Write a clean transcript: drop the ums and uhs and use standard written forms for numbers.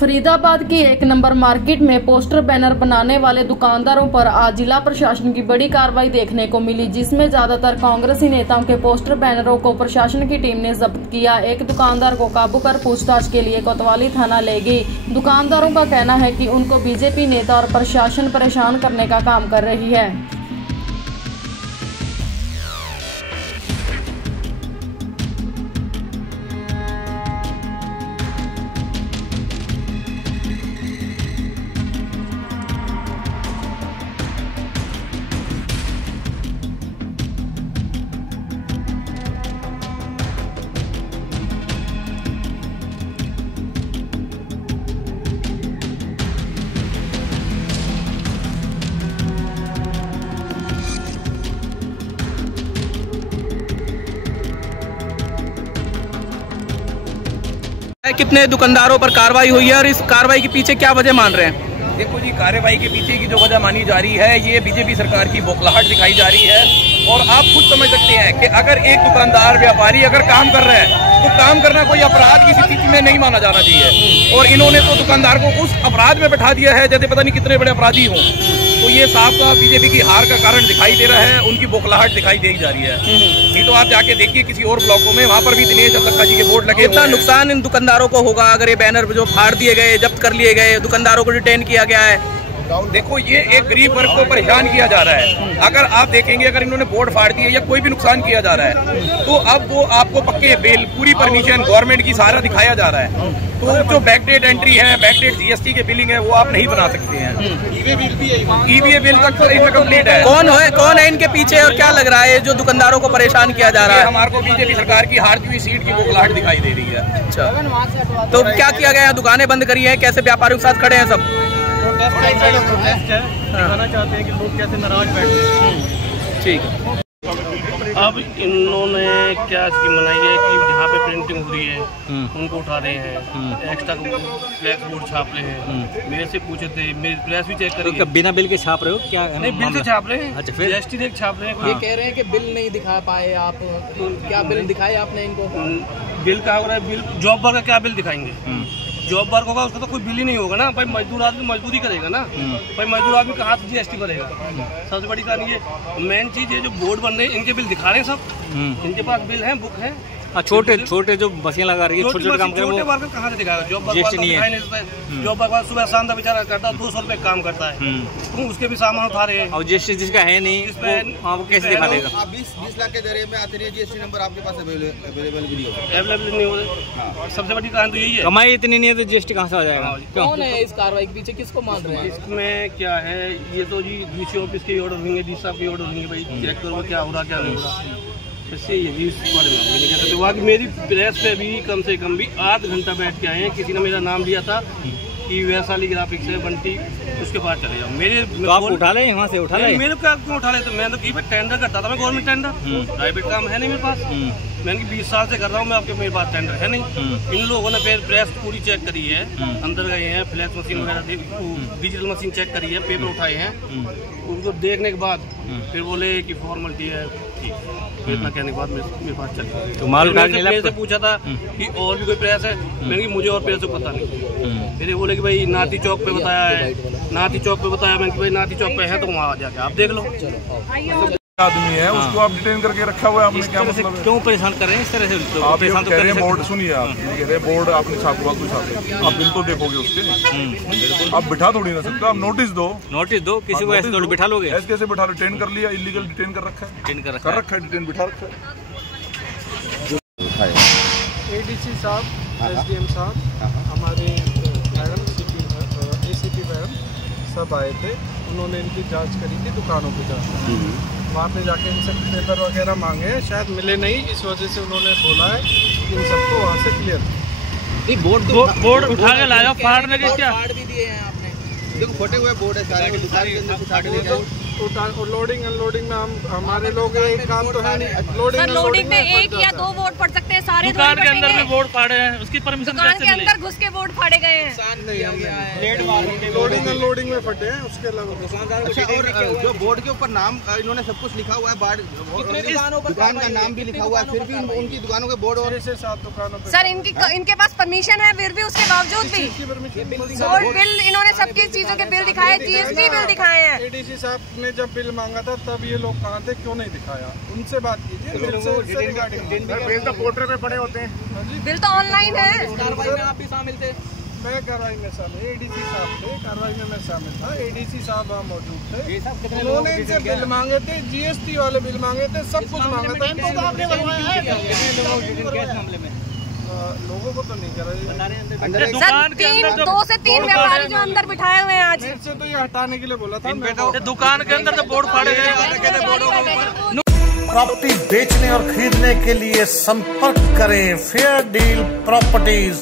फरीदाबाद की 1 number market में poster banner बनाने वाले दुकानदारों पर आज जिला प्रशासन की बड़ी कार्रवाई देखने को मिली, जिसमें ज्यादातर कांग्रेसी नेताओं के पोस्टर बैनरों को प्रशासन की टीम ने जब्त किया। एक दुकानदार को काबू कर पूछताछ के लिए कोतवाली थाना ले गई। दुकानदारों का कहना है कि उनको बीजेपी नेता और प्रशासन परेशान करने का काम कर रही है। कितने दुकानदारों पर कार्रवाई हुई है और इस कार्रवाई के पीछे क्या वजह मान रहे हैं? देखो जी, कार्रवाई के पीछे की जो वजह मानी जा रही है, ये बीजेपी सरकार की बौखलाहट दिखाई जा रही है। और आप खुद समझ सकते हैं कि अगर एक दुकानदार व्यापारी अगर काम कर रहा है तो काम करना कोई अपराध की स्थिति में नहीं माना जाना चाहिए। और इन्होंने तो दुकानदार को उस अपराध में बैठा दिया है जैसे पता नहीं कितने बड़े अपराधी हों। तो ये साफ साफ बीजेपी की हार का कारण दिखाई दे रहा है, उनकी बौखलाहट दिखाई दे जा रही है। नहीं तो आप जाके देखिए किसी और ब्लॉकों में, वहाँ पर भी दिनेश अब्दक्का जी के बोर्ड लगे। कितना नुकसान इन दुकानदारों को होगा अगर ये बैनर जो फाड़ दिए गए, जब्त कर लिए गए, दुकानदारों को डिटेन किया गया है? देखो, ये एक गरीब वर्ग को परेशान किया जा रहा है। अगर आप देखेंगे, अगर इन्होंने बोर्ड फाड़ दिए या कोई भी नुकसान किया जा रहा है तो अब वो आपको पक्के बिल, पूरी परमिशन गवर्नमेंट की सारा दिखाया जा रहा है। तो जो बैकडेट एंट्री है, बैकडेट जीएसटी के बिलिंग है, वो आप नहीं बना सकते हैं। ईवीए बिल तक तो इनकम्प्लीट है। कौन है इनके पीछे और क्या लग रहा है जो दुकानदारों को परेशान किया जा रहा है? हमारे को बीजेपी सरकार की हारती हुई सीट की बौखलाहट दिखाई दे रही है। अच्छा, तो क्या किया गया? दुकानें बंद करी है, कैसे व्यापारियों के साथ खड़े हैं सब? प्रोटेस्ट है, दिखाना चाहते हैं कि लोग कैसे नाराज बैठे हैं। ठीक है। अब इन्होंने क्या स्कीम बनाई है कि जहाँ पे प्रिंटिंग हो रही है उनको उठा रहे हैं, एक्स्ट्रा फ्लैक्स बोर्ड छाप रहे हैं। मेरे से पूछे थे, मेरी प्रेस भी चेक करी। तो बिना बिल के छाप रहे हो क्या? नहीं, बिल से छाप रहे हैं। अच्छा, फिर जीएसटी देख छाप रहे हैं। ये कह रहे हैं कि बिल नहीं दिखा पाए आप, क्या बिल दिखाए आपने इनको? बिल का हो रहा है, बिल जॉब वर्क का क्या बिल दिखाएंगे? जॉब वर्क होगा उसका तो कोई बिल ही नहीं होगा ना भाई। मजदूर आदमी मजदूरी करेगा ना भाई, मजदूर आदमी कहाँ से जीएसटी भरेगा? सबसे बड़ी कहानी ये मेन चीज है, जो बोर्ड बन रहे हैं इनके बिल दिखा रहे हैं सब। इनके पास बिल है, बुक है। छोटे जो मशीन लगा रही है, छोटे काम कर, छोटे वर्कर कहाँ से दिखाएगा? जॉब वर्कर नहीं है। जॉब वर्कर सुबह शाम का बेचारा करता है, 200 रुपए काम करता है, तो उसके भी सामान उठा रहे हैं। और जीएसटी जिसका है नहीं वो कैसे दिखा देगा? 20 लाख के जरिए में आते हैं, जीएसटी नंबर आपके पास अवेलेबल नहीं हो। सबसे बड़ी कारण तो यही है, कमाई इतनी नहीं है तो जीएसटी कहाँ से आ जाएगा? कौन है इस कार्रवाई के पीछे, किसको मान रहे हैं? इसमें क्या है, ये तो जी डीसी ऑफिस के ऑर्डर होंगे, डीसी साहब के ऑर्डर होंगे। भाई चेक करो क्या हो रहा क्या नहीं हो रहा। इससे यही इस बारे में नहीं कह सकते। वहाँ की मेरी प्रेस पे भी कम से कम भी 8 घंटा बैठ के आए हैं। किसी ने मेरा नाम लिया था कि वैशाली ग्राफिक्स है बंटी, उसके पास चले जाओ। मेरे तो आप उठा ले, वहाँ से उठा ले। मेरे क्या क्यों उठा ले? तो मैं तो की टेंडर करता था, मैं गवर्नमेंट टेंडर, प्राइवेट काम है नहीं मेरे पास। मैंने 20 साल से कर रहा हूँ मैं, आपके मेरे पास टेंडर है नहीं। इन लोगों ने फिर प्रेस पूरी चेक करी है, अंदर गए हैं, फ्लैक्स मशीन वगैरह, डिजिटल मशीन चेक करी है, पेपर उठाए हैं। उनको देखने के बाद फिर बोले कि फॉर्मेलिटी है, ठीक। फिर इतना कहने के बाद मेरे पास चले। तो माल मेरे से पूछा था कि और भी कोई प्रेस है? मैंने मुझे और प्रेस को पता नहीं। फिर बोले कि भाई नाती चौक पे बताया है, नाती चौक पे बताया। मैंने भाई नाती चौक पे है तो वहाँ जाके आप देख लो। आदमी है, उसको आप डिटेन करके रखा हुआ है आपने, क्या मतलब है? क्यों परेशान कर रहे हैं इस तरह से? आप परेशान तो कह रहे हैं बोर्ड, सुनिए आप कह रहे हैं बोर्ड आपने छापवा तो छापे, आप बिल तो देखोगे उसके। आप बिठा थोड़ी ना सकते, आप नोटिस दो किसी को ऐसे बिठा लोगे? ऐसे कैसे बिठा लो? डिटेन कर लिया, इलीगल डिटेन कर रखा है, डिटेन कर रखा है, डिटेन बिठा रखा है। एडीसी साहब, एसडीएम साहब, हमारे मैडम एसीपी मैडम सब आए थे। उन्होंने इनकी जांच करी थी, दुकानों की जांच। वहाँ पे जाके इनसे पेपर वगैरह मांगे हैं, शायद मिले नहीं, इस वजह से उन्होंने बोला है इन सबको वहाँ से क्लियर। बोर्ड उठा के लाया, फाड़ लगे क्या? फाड़ भी दिए हैं आपने? देखो, खोटे हुए बोर्ड है सारे, लोडिंग अनलोडिंग में हम हमारे लोग एक काम तो है नहीं। लोडिंग में 1 या 2 बोर्ड पड़ सकते हैं, सारे दुकान के अंदर में बोर्ड फाड़े हैं, उसकी परमिशन दुकान के अंदर घुस के बोर्ड फाड़े गए हैं। लोडिंग अनलोडिंग में फटे हैं, उसके अलावा और जो बोर्ड के ऊपर नाम इन्होंने सब कुछ लिखा हुआ है, दुकान का नाम भी लिखा हुआ है, फिर भी उनकी दुकानों के बोर्ड और 6 से 7 दुकानों पे सर इनके पास परमिशन है, फिर भी उसके बावजूद भी बोर्ड बिल, इन्होंने सबकी चीजों के बिल दिखाए, जीएसटी बिल दिखाए हैं। एडीसी साहब ने जब बिल मांगा था तब ये लोग कहाँ थे, क्यों नहीं दिखाया? उनसे बात कीजिए। बिल तो पोर्टल पे पड़े होते हैं, बिल तो ऑनलाइन है। आप भी शामिल थे? मैं कार्रवाई में शामिल, एडीसी साहब थे, कार्रवाई में मैं शामिल था, एडीसी साहब वहाँ मौजूद थे। उन्होंने इनसे बिल मांगे थे, जीएसटी वाले बिल मांगे थे, सब कुछ मांगा था। लोगों को तो नहीं करा। सर 2 से 3 व्यापारी जो अंदर बिठाए हुए हैं आज, मेरे से तो ये हटाने के लिए बोला था। दुकान के अंदर तो बोर्ड फाड़े गए। प्रॉपर्टी बेचने और खरीदने के लिए संपर्क करें फेयर डील प्रॉपर्टीज।